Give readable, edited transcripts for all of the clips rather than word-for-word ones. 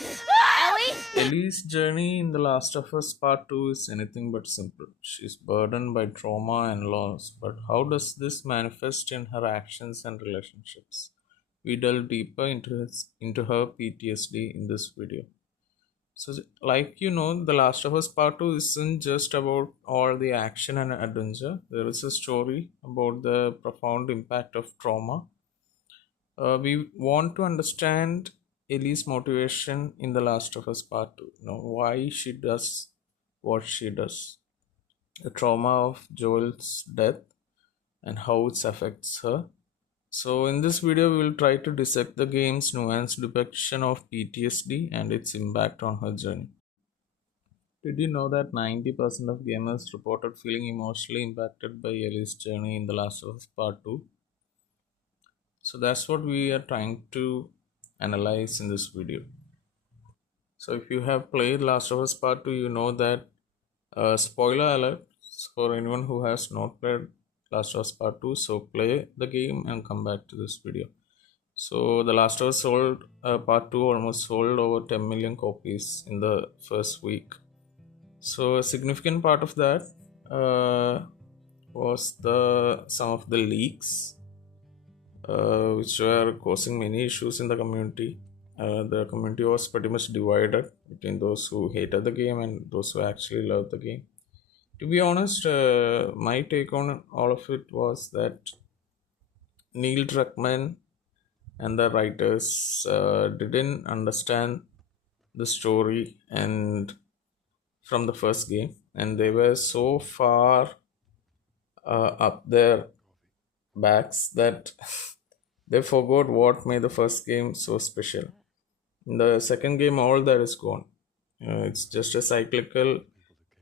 Ellie? Ellie's journey in The Last of Us Part 2 is anything but simple. She's burdened by trauma and loss, but how does this manifest in her actions and relationships? We delve deeper into her PTSD in this video. So, The Last of Us Part 2 isn't just about all the action and adventure. There is a story about the profound impact of trauma. We want to understand Ellie's motivation in The Last of Us Part 2. Why she does what she does. The trauma of Joel's death and how it affects her. So, in this video, we will try to dissect the game's nuanced depiction of PTSD and its impact on her journey. Did you know that 90% of gamers reported feeling emotionally impacted by Ellie's journey in The Last of Us Part 2? So that's what we are trying to analyze in this video. So if you have played Last of Us Part 2, you know that spoiler alert for anyone who has not played Last of Us Part 2. So play the game and come back to this video. So The Last of Us sold Part 2 almost sold over 10 million copies in the first week. So a significant part of that was some of the leaks which were causing many issues in the community. The community was pretty much divided between those who hated the game and those who actually loved the game. To be honest, my take on all of it was that Neil Druckmann and the writers didn't understand the story and from the first game, and they were so far up their backs that they forgot what made the first game so special. In the second game, all that is gone. It's just a cyclical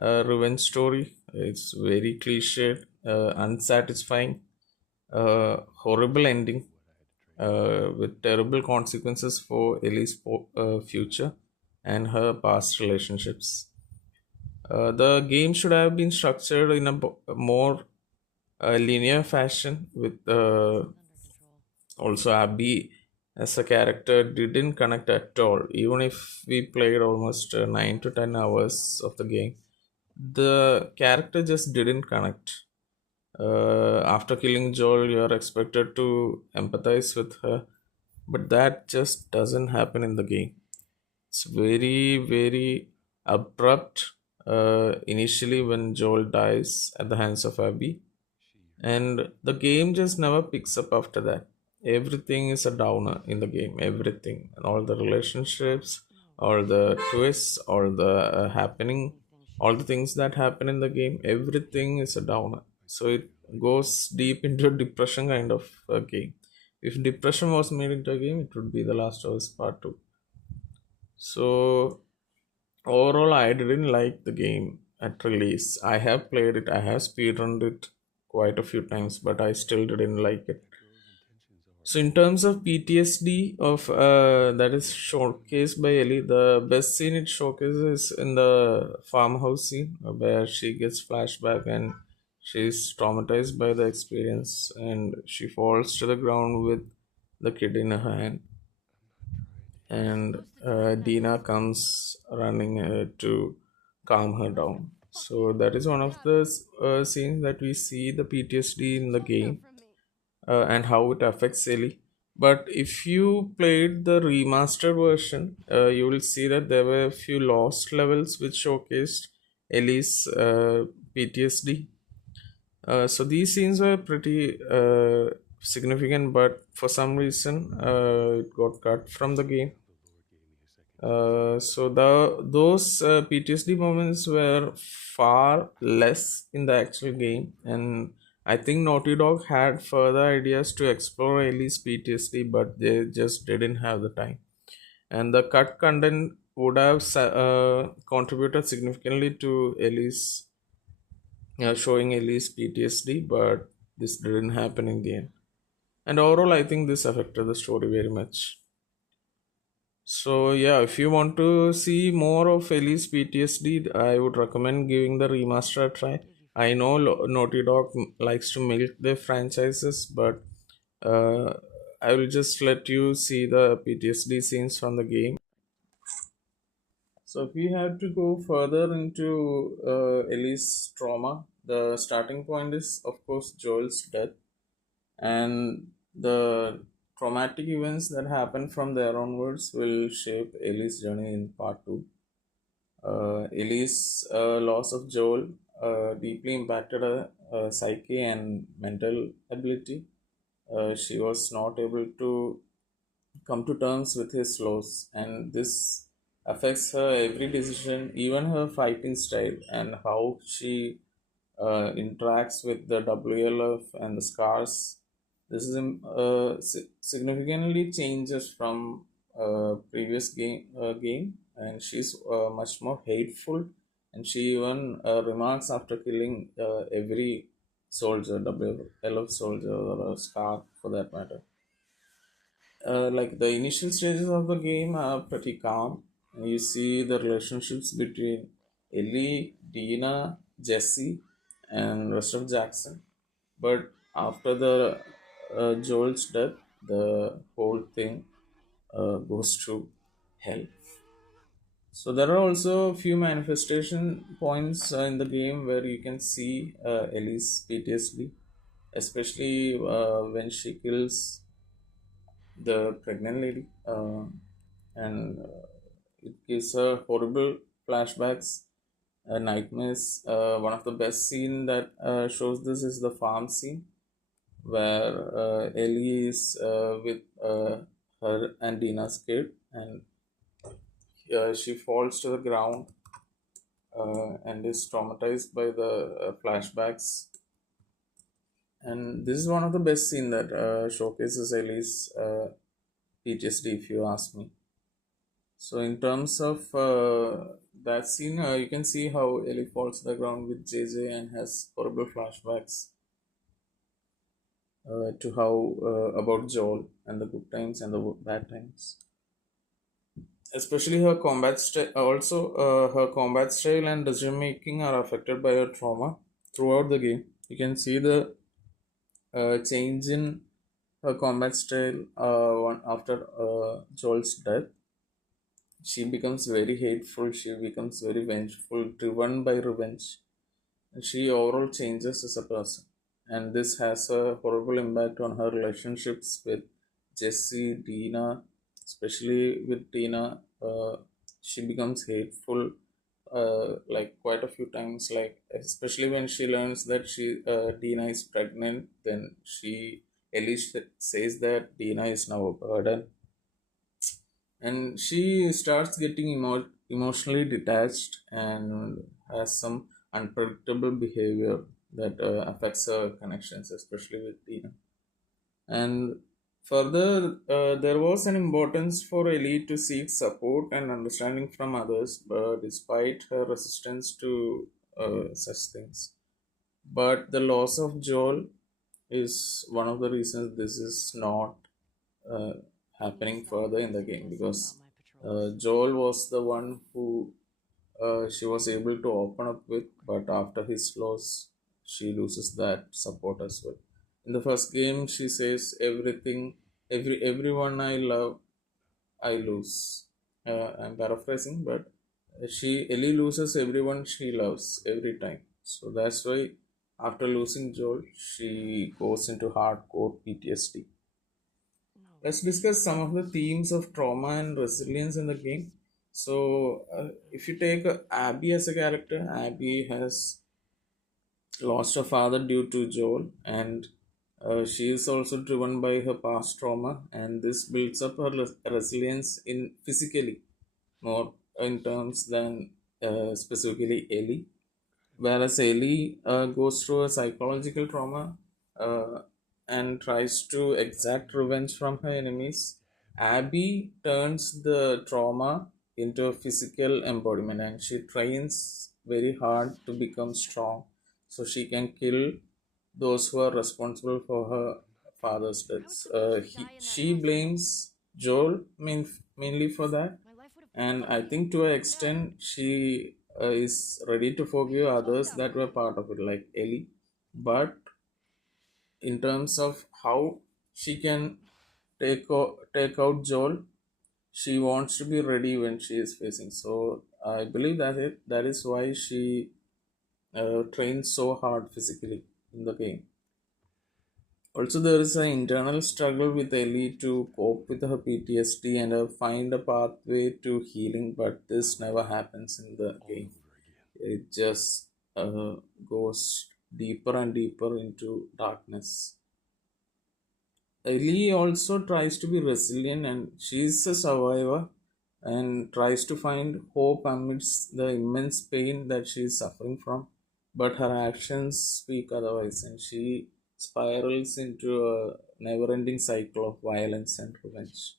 revenge story. It's very cliched, unsatisfying, horrible ending with terrible consequences for Ellie's future and her past relationships. The game should have been structured in a more linear fashion with also Abby as a character didn't connect at all. Even if we played almost 9 to 10 hours of the game, the character just didn't connect. After killing Joel, you are expected to empathize with her, but that just doesn't happen in the game. It's very, very abrupt initially when Joel dies at the hands of Abby, and the game just never picks up after that. Everything is a downer in the game. Everything, and all the relationships, all the twists, all the happening, all the things that happen in the game, everything is a downer. So it goes deep into a depression kind of a game. If depression was made into a game, it would be The Last of Us Part 2. So overall, I didn't like the game at release. I have played it, I have speedrun it quite a few times, but I still didn't like it. So in terms of PTSD of that is showcased by Ellie, the best scene it showcases in the farmhouse scene where she gets flashback and she's traumatized by the experience and she falls to the ground with the kid in her hand, and Dina comes running to calm her down. So that is one of the scenes that we see the PTSD in the game and how it affects Ellie. But if you played the remastered version, you will see that there were a few lost levels which showcased Ellie's PTSD. So these scenes were pretty significant, but for some reason it got cut from the game. So those PTSD moments were far less in the actual game, and I think Naughty Dog had further ideas to explore Ellie's PTSD, but they just didn't have the time. And the cut content would have contributed significantly to Ellie's showing Ellie's PTSD, but this didn't happen in the end. And overall, I think this affected the story very much. So yeah, if you want to see more of Ellie's PTSD, I would recommend giving the remaster a try. I know Naughty Dog likes to milk their franchises, but I will just let you see the PTSD scenes from the game. So if we have to go further into Ellie's trauma, the starting point is of course Joel's death and the traumatic events that happen from there onwards will shape Ellie's journey in part two. Ellie's loss of Joel deeply impacted her psyche and mental ability. She was not able to come to terms with his loss, and this affects her every decision, even her fighting style and how she interacts with the WLF and the scars. This is significantly changes from previous game, and she's much more hateful. And she even remarks after killing every soldier, WLF soldier or a scar for that matter. Like the initial stages of the game are pretty calm. You see the relationships between Ellie, Dina, Jesse, and rest of Jackson. But after the Joel's death, the whole thing goes to hell. So there are also a few manifestation points in the game where you can see Ellie's PTSD, especially when she kills the pregnant lady, and it gives her horrible flashbacks, nightmares. One of the best scene that shows this is the farm scene where Ellie is with her and Dina's kid, and she falls to the ground and is traumatized by the flashbacks. And this is one of the best scene that showcases Ellie's PTSD, if you ask me. So in terms of that scene, you can see how Ellie falls to the ground with JJ and has horrible flashbacks to how about Joel and the good times and the bad times. Especially her combat style, also her combat style and decision making are affected by her trauma throughout the game. You can see the change in her combat style after Joel's death. She becomes very hateful, she becomes very vengeful, driven by revenge. And she overall changes as a person. And this has a horrible impact on her relationships with Jesse, Dina, especially with Dina. She becomes hateful like quite a few times, like especially when she learns that Dina is pregnant, then Ellie says that Dina is now a burden, and she starts getting emotionally detached and has some unpredictable behavior that affects her connections, especially with Tina. And further, there was an importance for Ellie to seek support and understanding from others, but despite her resistance to such things. But the loss of Joel is one of the reasons this is not uh, happening further in the game, because Joel was the one who she was able to open up with, but after his loss, she loses that support as well. In the first game, she says everything, everyone I love, I lose. I'm paraphrasing, but Ellie loses everyone she loves every time. So that's why after losing Joel, she goes into hardcore PTSD. Let's discuss some of the themes of trauma and resilience in the game. So, if you take Abby as a character, Abby has lost her father due to Joel, and she is also driven by her past trauma, and this builds up her resilience in physically more in terms than specifically Ellie. Whereas Ellie goes through a psychological trauma uh, and tries to exact revenge from her enemies, Abby turns the trauma into a physical embodiment, and she trains very hard to become strong so she can kill those who are responsible for her father's deaths. She blames Joel mainly for that, and I think to an extent she is ready to forgive others that were part of it, like Ellie. But in terms of how she can take out Joel, she wants to be ready when she is facing. So I believe that is why she trains so hard physically in the game. Also, there is an internal struggle with Ellie to cope with her PTSD and find a pathway to healing, but this never happens in the game. It just goes deeper and deeper into darkness. Ellie also tries to be resilient, and she's a survivor and tries to find hope amidst the immense pain that she is suffering from. But her actions speak otherwise, and she spirals into a never ending cycle of violence and revenge.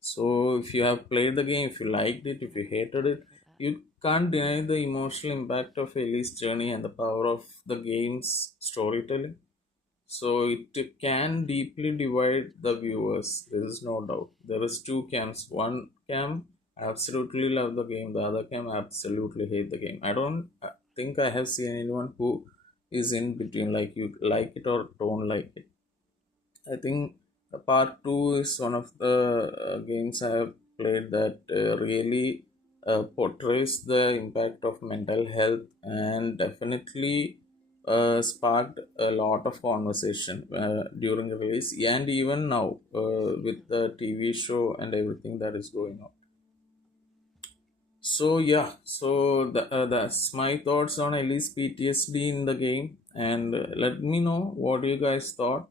So, if you have played the game, if you liked it, if you hated it, you can't deny the emotional impact of Ellie's journey and the power of the game's storytelling. So it can deeply divide the viewers. There is no doubt. There is two camps. One camp absolutely love the game. The other camp absolutely hate the game. I don't think I have seen anyone who is in between. Like you like it or don't like it. I think the part two is one of the games I have played that really portrays the impact of mental health and definitely sparked a lot of conversation during the release and even now with the TV show and everything that is going on. So yeah, so that's my thoughts on Ellie's PTSD in the game, and let me know what you guys thought.